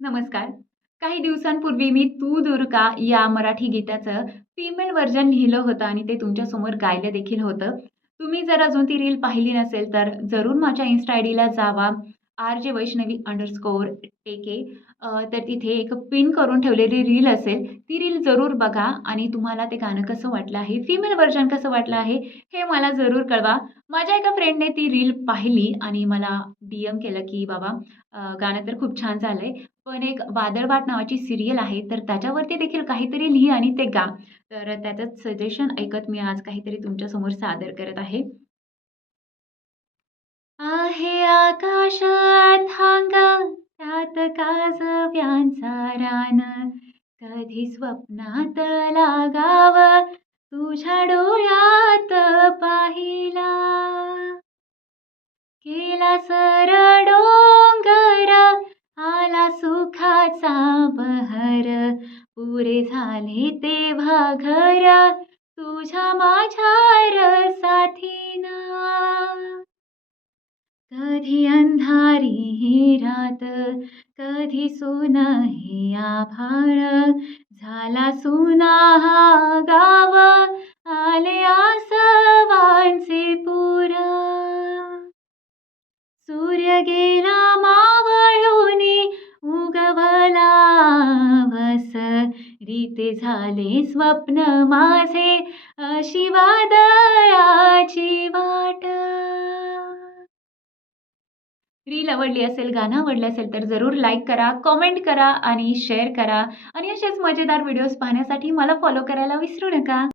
नमस्कार. काही दिवसांपूर्वी मी "तू दूर का" या मराठी गीताचं फिमेल व्हर्जन लिहिलं होतं आणि ते तुमच्यासमोर गायलं देखील होतं. तुम्ही जर अजून ती रील पाहिली नसेल, तर जरूर माझ्या Insta आयडीला जावा. RJ वैष्णवी_टेके. तर तिथे एक पिन करून ठेवलेली रील असेल. ती रील जरूर बघा आणि तुम्हाला ते गाणं कसं वाटलं आहे, फिमेल व्हर्जन कसं वाटलं आहे, हे मला जरूर कळवा. माझ्या एका फ्रेंडने ती रील पाहिली आणि मला DM केलं, की "बाबा, गाणं तर खूप छान झालंय. पण एक वादळवाट नावाची सीरियल आहे, तर त्याच्यावरती देखील काहीतरी लिही आणि ते गा." तर त्याचंच सजेशन ऐकत मी आज काहीतरी तुमच्यासमोर सादर करत आहे. आहे आकाश अथांग, त्यात काजव्यांचा रान, कधी स्वप्नात लागाव तुझ्या डोळ्यात पाहिला. केला सर डोंगर, आला सुखाचा बहर, पुरे झाले तेव्हा घर तुझ्या माझ्या रसातीनं. कधी अंधारी ही रात, कधी सून हे आभाळ, झाला सुना हा गाव, आले आसवांचे पूर. सूर्य गेला मावळूनी, उगवला वस, रीते झाले स्वप्न माझे, अशी वादळाची वाट. रील आवडली असेल, गाणं आवडलं असेल तर जरूर लाईक करा, कमेंट करा आणि शेअर करा आणि असेच मजेदार व्हिडिओज पाहण्यासाठी मला फॉलो करायला विसरू नका.